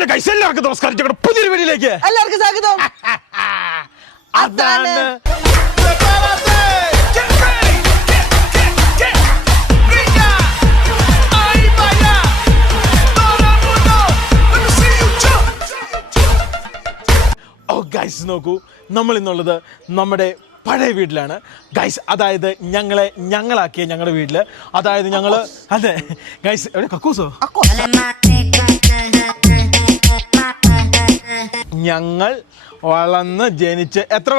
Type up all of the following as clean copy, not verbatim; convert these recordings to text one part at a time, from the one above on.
Hello guys, എല്ലാവർക്കും നമസ്കാരം. ഞങ്ങളുടെ പുതിയൊരു വീഡിയോയിലേക്ക് എല്ലാവർക്കും സ്വാഗതം. അതാണ് ഗൈസ്, നോക്കൂ, നമ്മൾ ഇന്നുള്ളത് നമ്മുടെ പഴയ വീട്ടിലാണ് ഗൈസ്. അതായത് ഞങ്ങളാക്കിയ ഞങ്ങളുടെ വീട്ടില്, അതായത് ഞങ്ങള് അതെ ഗൈസ്. എവിടെ കക്കൂസോ? ഞങ്ങൾ വളർന്ന് ജനിച്ച് എത്ര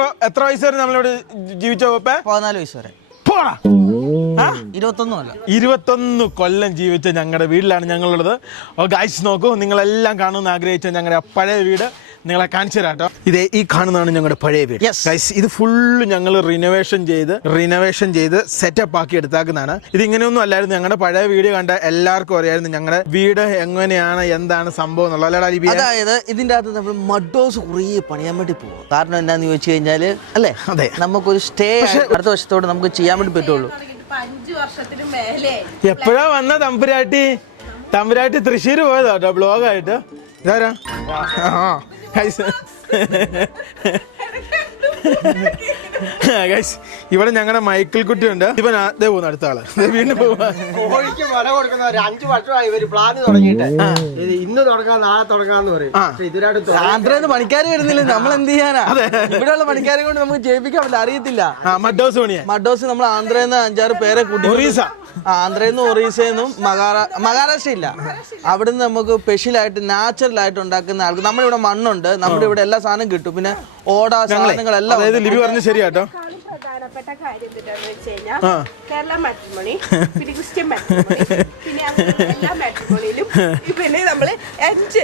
വയസ്സ് വരെ നമ്മളിവിടെ ജീവിച്ചോ? 14 വയസ്സ് വരെ. 21 കൊല്ലം ജീവിച്ച ഞങ്ങളുടെ വീട്ടിലാണ് ഞങ്ങളുള്ളത്. ഗൈസ് നോക്കൂ, നിങ്ങളെല്ലാം കാണുമെന്ന് ആഗ്രഹിച്ച ഞങ്ങളുടെ പഴയ വീട് നിങ്ങളെ കാണിച്ചു തരാം കേട്ടോ. ഇതേ ഈ കാണുന്നതാണ് ഞങ്ങളുടെ പഴയ വീട് ഗൈസ്. ഇത് ഫുള്ള് ഞങ്ങൾ റിനോവേഷൻ ചെയ്ത് സെറ്റപ്പ് ആക്കി എടുത്താക്കുന്നതാണ്. ഇത് ഇങ്ങനെയൊന്നും അല്ലായിരുന്നു. ഞങ്ങളുടെ പഴയ വീട് കണ്ട എല്ലാവർക്കും അറിയായിരുന്നു ഞങ്ങളുടെ വീട് എങ്ങനെയാണ്, എന്താണ് സംഭവം എന്നുള്ളത്. അതായത് ഇതിന്റെ അകത്ത് നമ്മൾ മഡ് ഹൗസ് കുറേ പണിയാൻ വേണ്ടി പോകും. കാരണം എന്താന്ന് ചോദിച്ചു കഴിഞ്ഞാല്, അല്ലേ, അതെ, നമുക്കൊരു സ്റ്റേ അടുത്ത വർഷത്തോടെ നമുക്ക് ചെയ്യാൻ വേണ്ടി പറ്റുള്ളൂ. 5 വർഷത്തിന് മേലെ എപ്പോഴാ വന്ന തമ്പുരാട്ടി തൃശ്ശൂർ പോയതാട്ടോ ബ്ലോഗായിട്ട്. ഇതാരാ? ഇവിടെ ഞങ്ങളുടെ മൈക്കിൾ കുട്ടി ഉണ്ട്. ഇവൻ അതേ പോകുന്നു, അടുത്ത ആള് വീണ്ടും പോവാ. കോഴിക്ക് വല കൊടുക്കുന്ന 5 വർഷമായി ഇവര് പ്ലാൻ തുടങ്ങിയിട്ട്. ഇന്ന് തുടങ്ങാം, നാളെ തുടങ്ങാന്ന് പറയും. ആന്ധ്രന്ന് പണിക്കാർ വരുന്നില്ല, നമ്മൾ എന്ത് ചെയ്യാനാ? ഇവിടെയുള്ള പണിക്കാരെ കൊണ്ട് നമുക്ക് ജയിപ്പിക്കാൻ പറ്റില്ല, അറിയത്തില്ല. മഡ് ഹൗസ് നമ്മൾ ആന്ധ്രന്ന് 5-6 പേരെ കൂട്ടി, ആന്ധ്രയിൽനിന്നും ഒറീസയിൽനിന്നും മഹാരാഷ്ട്ര ഇല്ല, അവിടുന്ന് നമുക്ക് സ്പെഷ്യലായിട്ട് നാച്ചുറൽ ആയിട്ട് ഉണ്ടാക്കുന്ന ആൾക്ക്. നമ്മുടെ ഇവിടെ മണ്ണുണ്ട്, നമ്മുടെ ഇവിടെ എല്ലാ സാധനം കിട്ടും. പിന്നെ ഓട സാധനങ്ങളെല്ലാം. ലിബി പറഞ്ഞ ശരിയാട്ടോ. പ്രധാനപ്പെട്ട കാര്യം എന്താണെന്ന് വെച്ച് കഴിഞ്ഞാൽ കേരള മാട്രിമോണി, പിന്നെ ക്രിസ്ത്യൻ മാട്രിമോണി, പിന്നെ എല്ലാ മാട്രിമോണിയിലും പിന്നെ നമ്മള് 5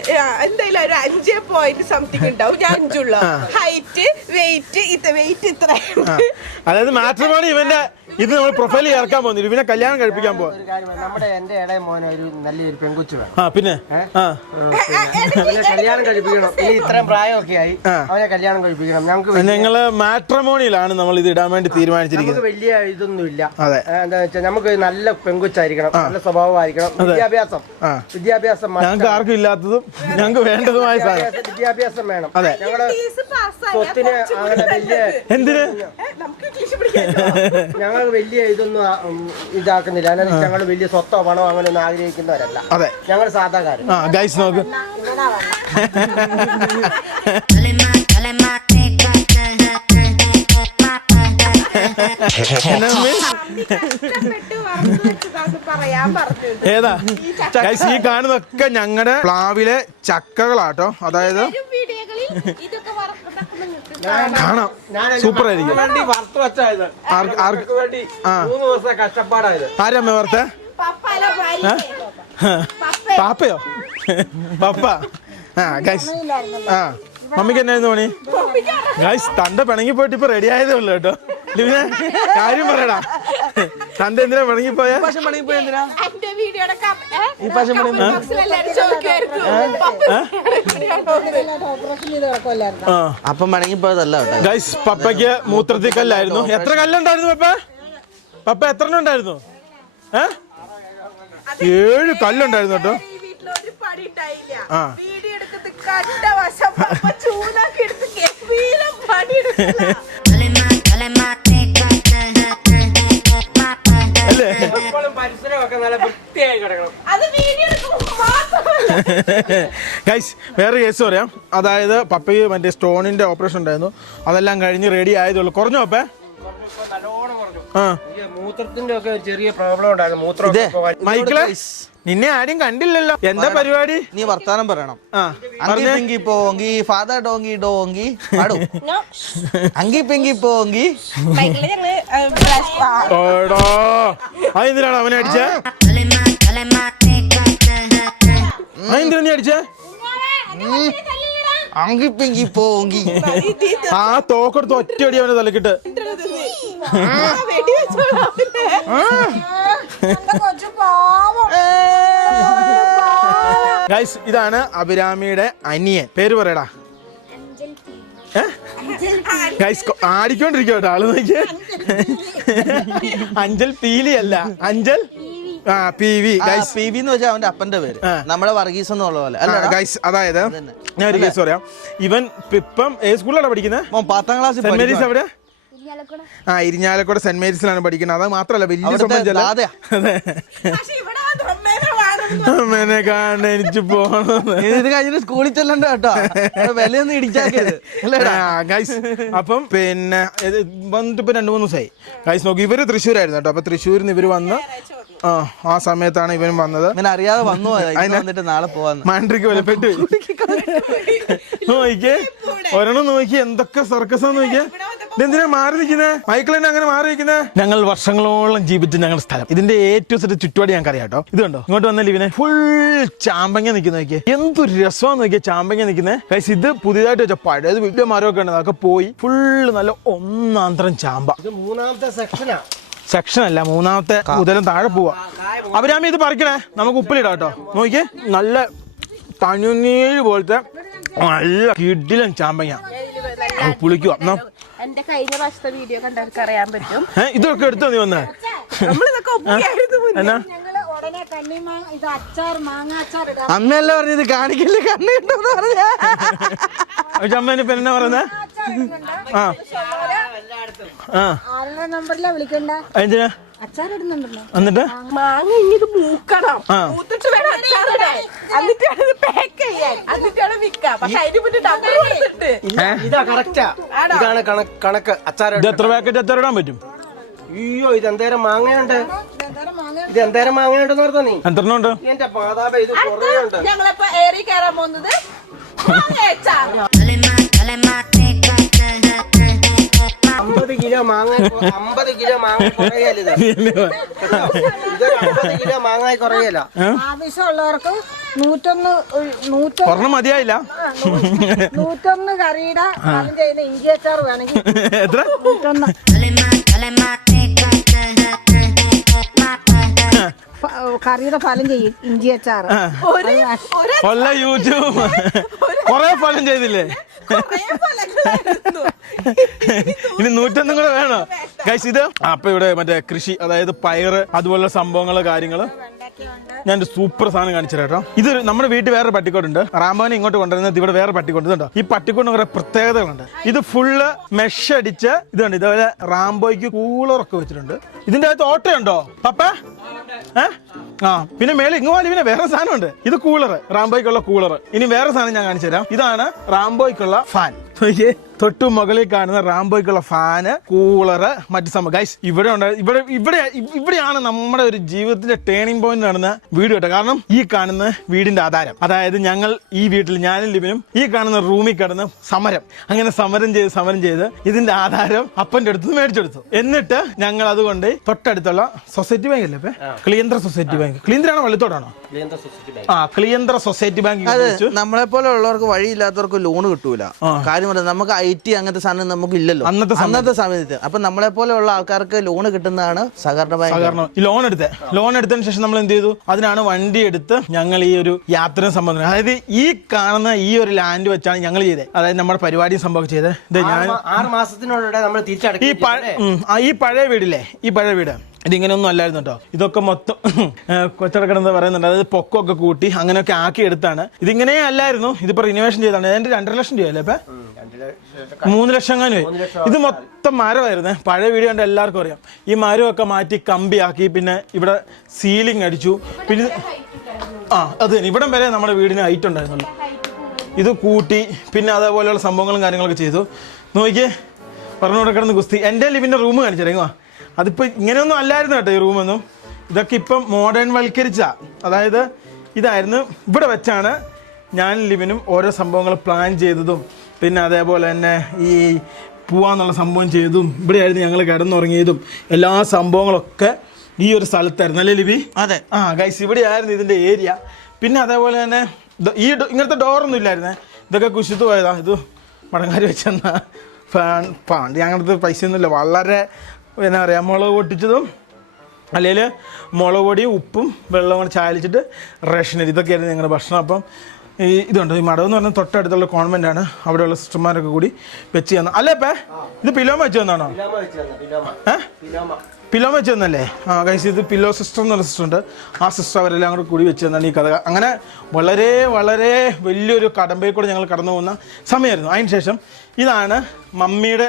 എന്തായാലും ഒരു 5.something ഉണ്ടാവും. ഞാൻ 5 ഹൈറ്റ്, വെയിറ്റ് ഇത്ര. അതായത് മാട്രിമോണി ഇവന്റെ ഇത് നമ്മൾ പ്രൊഫൈൽ ചേർക്കാൻ പോകുന്നില്ല, പിന്നെ കല്യാണം കഴിപ്പിക്കാൻ പോകും. എന്റെ ഇടയ മോനെ ഒരു നല്ലൊരു പെൺകുച്ചു വേണം. പിന്നെ കല്യാണം കഴിപ്പിക്കണം. ഇനി ഇത്രയും പ്രായമൊക്കെ ആയി, അവനെ കല്യാണം കഴിപ്പിക്കണം. ഞങ്ങള് മാട്രിമോണിയിലാണ് നമ്മൾ ഇത് ഇടാൻ വേണ്ടി തീരുമാനിച്ചിരിക്കുന്നത്. നമുക്ക് വലിയ ഇതൊന്നുമില്ല. എന്താ വെച്ചാൽ നമുക്ക് നല്ല പെൺകുച്ചായിരിക്കണം, നല്ല സ്വഭാവമായിരിക്കണം, വിദ്യാഭ്യാസം ഞങ്ങൾക്ക് ആർക്കും ഇല്ലാത്തതും ഞങ്ങൾക്ക് വേണ്ടതുമായ വിദ്യാഭ്യാസം വേണം. അതെ, ഞങ്ങളുടെ സ്വത്തിന് അങ്ങനെ വലിയ എന്തിന് ഞങ്ങൾ വലിയ ഇതൊന്നും ഇതാക്കുന്നില്ല. ഞങ്ങൾ വലിയ സ്വത്തോ പണോ അങ്ങനെ ഒന്നും ആഗ്രഹിക്കുന്നവരല്ല. അതെ, ഞങ്ങൾ സാധാരണക്കാരൻ. ഗൈസ് നോക്ക്, ഏതാ ഗൈസ്? ഈ കാണുന്നതൊക്കെ ഞങ്ങളുടെ പ്ലാവിലെ ചക്കകളാട്ടോ. അതായത് കാണാം, സൂപ്പർ ആയിരിക്കും. 3 ദിവസത്തെ കഷ്ടപ്പാടായത്. ആരമ്മ ഓർത്തെ? പാപ്പയോ? പപ്പ. ഗൈസ്, മമ്മിക്ക് എന്നായിരുന്നു പണി? ഗൈസ്, തന്റെ പിണങ്ങി പോയിട്ട് ഇപ്പൊ റെഡി ആയതേ ഉള്ളു കേട്ടോ. ലിവിനെ കാര്യം പറയടാ, തന്റെ എന്തിനാ പിണങ്ങി പോയ? അപ്പം പിണങ്ങിപ്പോയതല്ല ഗൈസ്. പപ്പയ്ക്ക് മൂത്രത്തിൽ കല്ലായിരുന്നു. എത്ര കല്ലുണ്ടായിരുന്നു പപ്പ എത്ര ഉണ്ടായിരുന്നു? 7 കല്ലുണ്ടായിരുന്നു കേട്ടോ. ഗൈസ്, വേറെ കേസ് പറയാം. അതായത് പപ്പയ്ക്ക് മറ്റേ സ്റ്റോണിന്റെ ഓപ്പറേഷൻ ഉണ്ടായിരുന്നു, അതെല്ലാം കഴിഞ്ഞ് റെഡി ആയതുള്ളൂ. കുറഞ്ഞോ പപ്പേ? മൂത്രത്തിന്റെ ഒക്കെ ചെറിയ പ്രോബ്ലം ഉണ്ടായിരുന്നു. മൈക്കിളെ, നിന്നെ ആരും കണ്ടില്ലല്ലോ, എന്താ പരിപാടി? നീ വർത്താനം പറയണം. അങ്കി പോങ്കി ഫാദർ ഡോങ്കി ഡോങ്കി അങ്കി പെങ്കി പോങ്കി. അതെന്തിനാണ് അവനെ അടിച്ചേ? അതെന്തിനാ നീ അടിച്ചേ? അങ്കി പെങ്കി പോങ്കി. ആ തോക്കെടുത്ത് ഒറ്റയടി അവനെ തലക്കിട്ട്. ഗൈസ്, ഇതാണ് അഭിരാമിയുടെ അനിയൻ. പേര് പറയടാ. ഗൈസ്, ആടിക്കൊണ്ടിരിക്കട്ടെ ആള് നോക്കിയേ. അഞ്ചൽ പീലി അല്ല, അഞ്ചൽ PV ഗൈസ്. PV എന്ന് വെച്ചാൽ അവന്റെ അപ്പന്റെ പേര്, നമ്മുടെ വർഗീസ് എന്നുള്ള പോലെ അല്ല ഗൈസ്. അതായത് ഞാൻ ഒരു കേസ് പറയാം. ഇവൻ ഇപ്പം ഏത് സ്കൂളിലാണ് പഠിക്കുന്നത്? 10ാം ക്ലാസ്സിൽ. സെന്റ് മേരീസ് എവിടെ? ഇരിഞ്ഞാലക്കുട സെന്റ് മേരീസിലാണ് പഠിക്കുന്നത്. അത് മാത്രല്ല വലിയ സംബന്ധിച്ചല്ല, അമ്മേനെ കാണാൻ എനിക്ക് പോകണം. ഇത് കഴിഞ്ഞിട്ട് സ്കൂളിൽ ചെല്ലണ്ട കേട്ടോ, വിലയൊന്നും ഇടിച്ചാക്കരുത്. അപ്പം പിന്നെ വന്നിട്ട് ഇപ്പൊ 2-3 ദിവസമായി ഗൈസ്. നോക്കി ഇവര് തൃശ്ശൂരായിരുന്നു കേട്ടോ. അപ്പൊ തൃശ്ശൂരിൽ നിന്ന് ഇവര് വന്ന് ആ സമയത്താണ് ഇവനും വന്നത്. ഇങ്ങനെ അറിയാതെ വന്നു വന്നിട്ട് നാളെ പോവാന്ന് മാൻഡ്രിക്ക് വിലപ്പെട്ടു നോക്കിയേ. ഒരെണ്ണം നോക്കി എന്തൊക്കെ സർക്കസ് നോക്കിയേ. ഇതെന്തിനാ മാറി നിൽക്കുന്നേ? മൈക്കിൾ തന്നെ അങ്ങനെ മാറി നിൽക്കുന്നേ? ഞങ്ങൾ വർഷങ്ങളോളം ജീവിച്ച ഞങ്ങളുടെ സ്ഥലം, ഇതിന്റെ ഏറ്റവും സെറ്റ് ചുറ്റുപാട് ഞങ്ങൾക്ക് അറിയാം കേട്ടോ. ഇത് കണ്ടോ, ഇങ്ങോട്ട് വന്ന ലിവിനെ ഫുൾ ചാമ്പങ്ങ നിൽക്കുന്ന നോക്കിയേ. എന്തൊരു രസമാന്ന് നോക്കിയാൽ ചാമ്പങ്ങ നിൽക്കുന്നത് ഗൈസ്. ഇത് പുതിയതായിട്ട് വെച്ച പഴയത് വലിയ മരമൊക്കെ ഉണ്ട്, അതൊക്കെ പോയി ഫുള്ള് നല്ല ഒന്നാന്തരം ചാമ്പ. 3ാമത്തെ സെക്ഷനാ. സെക്ഷൻ അല്ല, 3ാമത്തെ മുതലും താഴെ പോവാ. അവരാമ ഇത് പറിക്കണേ, നമുക്ക് ഉപ്പിലിടാം കേട്ടോ. നോക്കിയേ, നല്ല തനുനീര് പോലത്തെ നല്ല കിടിലൻ ചാമ്പങ്ങ പുളിക്കുക. എന്റെ കഴിഞ്ഞ വർഷത്തെ വീഡിയോ കണ്ടവർക്ക് അറിയാൻ പറ്റും. ഇതൊക്കെ എടുത്തോ നീ വന്നേ? എന്നാ അമ്മയല്ല പറഞ്ഞത് കാണിക്കല്ലേ കണ്ണു കിട്ടുമെന്ന് പറഞ്ഞ അമ്മേനെ ഇപ്പൊ എന്നാ പറയുന്നേ? എന്തിനാ എന്നിട്ട് മാങ്ങ ഇങ്ങനെ മൂക്കണം, മൂത്തിട്ട് വേണം അച്ചാറിടാൻ, എന്നിട്ട് വേണം പാക്ക് ചെയ്യാൻ, എന്നിട്ട് വേണം വിൽക്കാം. പക്ഷെ അതിന് മുന്നേ ഡബിൾ കൊടുത്തിട്ട് ഇതാ കറക്റ്റാ, ഇതാണ് കണക്ക്. അച്ചാർ ഇത് എത്ര പാക്കറ്റ് അച്ചാറിടാൻ പറ്റും? അയ്യോ, ഇത് എന്തേരം മാങ്ങയുണ്ട്, ഇത് എന്തേരം മാങ്ങയുണ്ടെന്ന് പറഞ്ഞോ നീ? എത്ര ഉണ്ട്? എന്റെ മാതാപ, ഇത് കുറേ ഉണ്ട്. ഞങ്ങളിപ്പോ ഏറി കയറാൻ പോകുന്നത് 50 കിലോ മാങ്ങ, 50 കിലോ മാങ്ങ കുറയല്ല. ഇത് 50 കിലോ മാങ്ങ കുറയല്ല. ആവശ്യമുള്ളവർക്ക് 101 ഒരെണ്ണം മതിയായില്ല. 101 കറിയുടെ ഫലം ചെയ്യുന്ന ഇഞ്ചി അച്ചാർ വേണമെങ്കിൽ എത്ര? 101 കറിയുടെ ഫലം ചെയ്യും ഇഞ്ചി അച്ചാർ. യൂട്യൂബ് കൊറേ ഫലം ചെയ്തില്ലേ? ഇനി 101 കൂടെ വേണോ ഗൈസ്? ഇത് അപ്പൊ ഇവിടെ മറ്റേ കൃഷി, അതായത് പയറ് അതുപോലുള്ള സംഭവങ്ങള് കാര്യങ്ങള്. ഞാൻ സൂപ്പർ സാധനം കാണിച്ചു കേട്ടോ. ഇത് നമ്മുടെ വീട്ടിൽ വേറെ പട്ടിക്കോട്ടുണ്ട്. റാംബോനെ ഇങ്ങോട്ട് കൊണ്ടുവരുന്നത് ഇവിടെ വേറെ പട്ടിക്കോട്ട് ഉണ്ടോ. ഈ പട്ടിക്കോട്ടിന് കുറെ പ്രത്യേകതകളുണ്ട്. ഇത് ഫുള്ള് മെഷ് അടിച്ച് ഇതുണ്ട്. ഇതുപോലെ റാംബോയ്ക്ക് കൂളറൊക്കെ വെച്ചിട്ടുണ്ട്. ഇതിന്റെ അകത്ത് ഓട്ടയുണ്ടോ പപ്പ? പിന്നെ മേലെ ഇങ്ങ് പോലെ പിന്നെ വേറെ സാധനമുണ്ട്. ഇത് കൂളർ, റാംബോയ്ക്കുള്ള കൂളർ. ഇനി വേറെ സാധനം ഞാൻ കാണിച്ചു തരാം. ഇതാണ് റാംബോയ്ക്കുള്ള ഫാൻ. തൊട്ടു മുകളിൽ കാണുന്ന റാംബോയ്ക്കുള്ള ഫാന്, കൂളറ്, മറ്റു സംഭവം ഗൈസ്. ഇവിടെയാണ് നമ്മുടെ ഒരു ജീവിതത്തിന്റെ ടേണിംഗ് പോയിന്റ് നടന്ന വീട് കേട്ടോ. കാരണം ഈ കാണുന്ന വീടിന്റെ ആധാരം, അതായത് ഞങ്ങൾ ഈ വീട്ടിൽ ഞാനും ലിബിനും ഈ കാണുന്ന റൂമിൽ കിടന്ന് അങ്ങനെ സമരം ചെയ്ത് ഇതിന്റെ ആധാരം അപ്പന്റെ അടുത്ത് മേടിച്ചെടുത്തു. എന്നിട്ട് ഞങ്ങൾ അതുകൊണ്ട് തൊട്ടടുത്തുള്ള സൊസൈറ്റി ബാങ്ക് അല്ലേ, ക്ലിയന്ത്ര സൊസൈറ്റി ബാങ്ക്, ക്ലിയന്ത്രാണോ വലുത്തോടാണോ? ക്ലിയന്ത്ര സൊസൈറ്റി ബാങ്ക്. നമ്മളെ പോലെ ഉള്ളവർക്ക് വഴിയില്ലാത്തവർക്ക് ലോൺ കിട്ടൂല. കാര്യം നമുക്ക് IT അങ്ങനത്തെ സാധനം നമുക്ക് ഇല്ലല്ലോ അന്നത്തെ സമയത്ത്. അപ്പൊ നമ്മളെ പോലെ ഉള്ള ആൾക്കാർക്ക് ലോൺ കിട്ടുന്നതാണ് സഹകരണ ബാങ്ക്. ലോൺ എടുത്തതിന് ശേഷം നമ്മൾ എന്ത് ചെയ്തു? അതിനാണ് വണ്ടി എടുത്ത് ഞങ്ങൾ ഈ ഒരു യാത്ര സംബന്ധം, അതായത് ഈ കാണുന്ന ഈ ഒരു ലാൻഡ് വെച്ചാണ് ഞങ്ങൾ ചെയ്തത്. അതായത് നമ്മുടെ പരിപാടിയും സംഭവം ചെയ്തത്. ഞാൻ 6 മാസത്തിനുള്ളിടെ നമ്മൾ തിരിച്ചടക്കി. ഈ പഴയ വീടില്ലേ, ഈ പഴയ വീട് ഇതിങ്ങനെയൊന്നും അല്ലായിരുന്നു കേട്ടോ. ഇതൊക്കെ മൊത്തം കൊച്ചടക്കണമെന്ന് പറയുന്നുണ്ട്. അതായത് പൊക്കമൊക്കെ കൂട്ടി അങ്ങനെയൊക്കെ ആക്കി എടുത്താണ്. ഇതിങ്ങനെ അല്ലായിരുന്നു. ഇതിപ്പോ റിനോവേഷൻ ചെയ്താണ്. അതിന്റെ 2.5 ലക്ഷം രൂപയല്ലേ ഇപ്പൊ? 3 ലക്ഷം എങ്ങാനും. ഇത് മൊത്തം മരമായിരുന്നേ. പഴയ വീട് കണ്ട എല്ലാവർക്കും അറിയാം. ഈ മരമൊക്കെ മാറ്റി കമ്പിയാക്കി, പിന്നെ ഇവിടെ സീലിംഗ് അടിച്ചു. പിന്നെ അത് ഇവിടം വരെ നമ്മുടെ വീടിന് ഹൈറ്റ് ഉണ്ടായിരുന്നല്ലോ. ഇത് കൂട്ടി പിന്നെ അതേപോലെയുള്ള സംഭവങ്ങളും കാര്യങ്ങളൊക്കെ ചെയ്തു. നോക്കിയേ, പറഞ്ഞുകൊണ്ട് കിടന്ന് കുസ്തി. എൻ്റെ ലിവിൻ്റെ റൂം കാണിച്ചിറങ്ങുക. അതിപ്പോൾ ഇങ്ങനെയൊന്നും അല്ലായിരുന്നു കേട്ടോ ഈ റൂമൊന്നും. ഇതൊക്കെ ഇപ്പം മോഡേൺ വൽക്കരിച്ച, അതായത് ഇതായിരുന്നു. ഇവിടെ വെച്ചാണ് ഞാൻ ലിവിനും ഓരോ സംഭവങ്ങൾ പ്ലാൻ ചെയ്തതും പിന്നെ അതേപോലെ തന്നെ ഈ പോവാന്നുള്ള സംഭവം ചെയ്തതും ഇവിടെയായിരുന്നു ഞങ്ങൾ കിടന്നുറങ്ങിയതും. എല്ലാ സംഭവങ്ങളൊക്കെ ഈ ഒരു സ്ഥലത്തായിരുന്നു അല്ലേ ലിബി? അതെ. ഗൈസ്, ഇവിടെയായിരുന്നു ഇതിൻ്റെ ഏരിയ. പിന്നെ അതേപോലെ തന്നെ ഇങ്ങനത്തെ ഡോറൊന്നും ഇല്ലായിരുന്നേ. ഇതൊക്കെ കുശിത്ത് പോയതാ. ഇത് മടങ്ങാരി വെച്ചെന്നാ പാണ്ടി അങ്ങനത്തെ പൈസയൊന്നുമില്ല. വളരെ എന്നാ പറയുക, മുളക് പൊട്ടിച്ചതും അല്ലെങ്കിൽ മുളക് പൊടിയും ഉപ്പും വെള്ളവും കൂടെ ചാലിച്ചിട്ട് റേഷനരി, ഇതൊക്കെയായിരുന്നു ഞങ്ങളുടെ ഭക്ഷണം. അപ്പം ഇതുണ്ട്. ഈ മടവെന്ന് പറഞ്ഞാൽ തൊട്ടടുത്തുള്ള കോൺവെന്റ് ആണ്. അവിടെയുള്ള സിസ്റ്റർമാരൊക്കെ കൂടി വെച്ച് തന്നു. അല്ലേ ഇപ്പേ? ഇത് പിലോമ വെച്ച് തന്നാണോ? പില്ലോ വെച്ച് തന്നല്ലേ? ആ ഗൈസ്, ഇത് പില്ലോ സിസ്റ്റർ എന്നുള്ള സിസ്റ്റർ ഉണ്ട്. ആ സിസ്റ്റർ അവരെല്ലാം കൂടെ കൂടി വെച്ച് തന്നാണ് ഈ കഥ. അങ്ങനെ വളരെ വളരെ വലിയൊരു കടമ്പയിൽ കൂടെ ഞങ്ങൾ കടന്നു പോകുന്ന സമയമായിരുന്നു. അതിന് ശേഷം ഇതാണ് മമ്മിയുടെ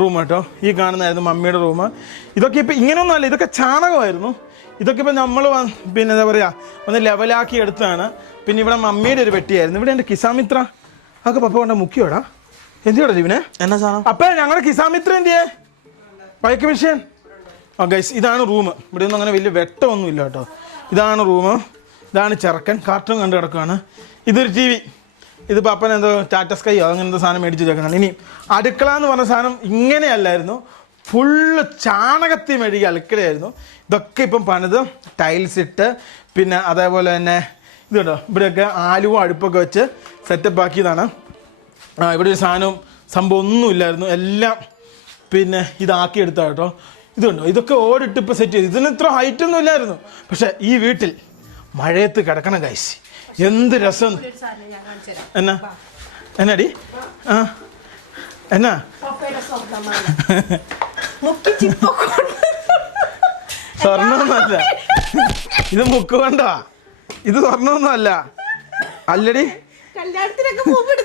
റൂം കേട്ടോ. ഈ കാണുന്നതായിരുന്നു മമ്മിയുടെ റൂം. ഇതൊക്കെ ഇപ്പോൾ ഇങ്ങനെയൊന്നും അല്ല, ഇതൊക്കെ ചാണകമായിരുന്നു. ഇതൊക്കെ ഇപ്പോൾ നമ്മൾ പിന്നെ എന്താ പറയുക ഒന്ന് ലെവലാക്കി എടുത്തതാണ്. പിന്നെ ഇവിടെ മമ്മിയുടെ ഒരു പെട്ടിയായിരുന്നു. ഇവിടെ എൻ്റെ കിസാമിത്ര അതൊക്കെ പപ്പ കൊണ്ട് മുക്കിയോടാ. എന്തിയോടാ ജീവനെ എന്നാ സാധനം? അപ്പം ഞങ്ങളുടെ കിസാമിത്ര എന്തിയേ ബൈക്ക് മിഷ്യൻ. ആ ഗൈസ്, ഇതാണ് റൂം. ഇവിടെ ഒന്നും അങ്ങനെ വലിയ വെട്ടമൊന്നും ഇല്ല കേട്ടോ. ഇതാണ് റൂം. ഇതാണ് ചെറുക്കൻ കാർട്ടൂൺ കണ്ട് കിടക്കുകയാണ്. ഇതൊരു ടി വി. ഇത് പപ്പൻ എന്തോ ടാറ്റ സ്കൈയോ അങ്ങനത്തെ സാധനം മേടിച്ച് വെക്കുന്നതാണ്. ഇനി അടുക്കള എന്ന് പറഞ്ഞ സാധനം ഇങ്ങനെയല്ലായിരുന്നു, ഫുള്ള് ചാണകത്തി മെഴുകി അടുക്കളയായിരുന്നു. ഇതൊക്കെ ഇപ്പം പണിത് ടൈൽസ് ഇട്ട് പിന്നെ അതേപോലെ തന്നെ ഇത് കേട്ടോ ഇവിടെയൊക്കെ ആലുവ അടുപ്പൊക്കെ വെച്ച് സെറ്റപ്പ് ആക്കിയതാണ്. ഇവിടെ ഒരു സാധനവും സംഭവം ഒന്നുമില്ലായിരുന്നു, എല്ലാം പിന്നെ ഇതാക്കിയെടുത്ത കേട്ടോ. ഇതുണ്ടോ, ഇതൊക്കെ ഓടിട്ട് ഇപ്പോൾ സെറ്റ് ചെയ്തു. ഇതിന് ഇത്ര ഹൈറ്റൊന്നും ഇല്ലായിരുന്നു. പക്ഷേ ഈ വീട്ടിൽ മഴയത്ത് കിടക്കണം ഗൈസ്, എന്ത് രസം. എന്നാ എന്നാടി ആ എന്നാ സ്വർണ്ണമൊന്നുമല്ല ഇത്, മുക്ക് വേണ്ടാ, ഇത് സ്വർണ്ണമൊന്നും അല്ല. അല്ലടി കല്യാണത്തിനൊക്കെ പോകുമ്പോഴേ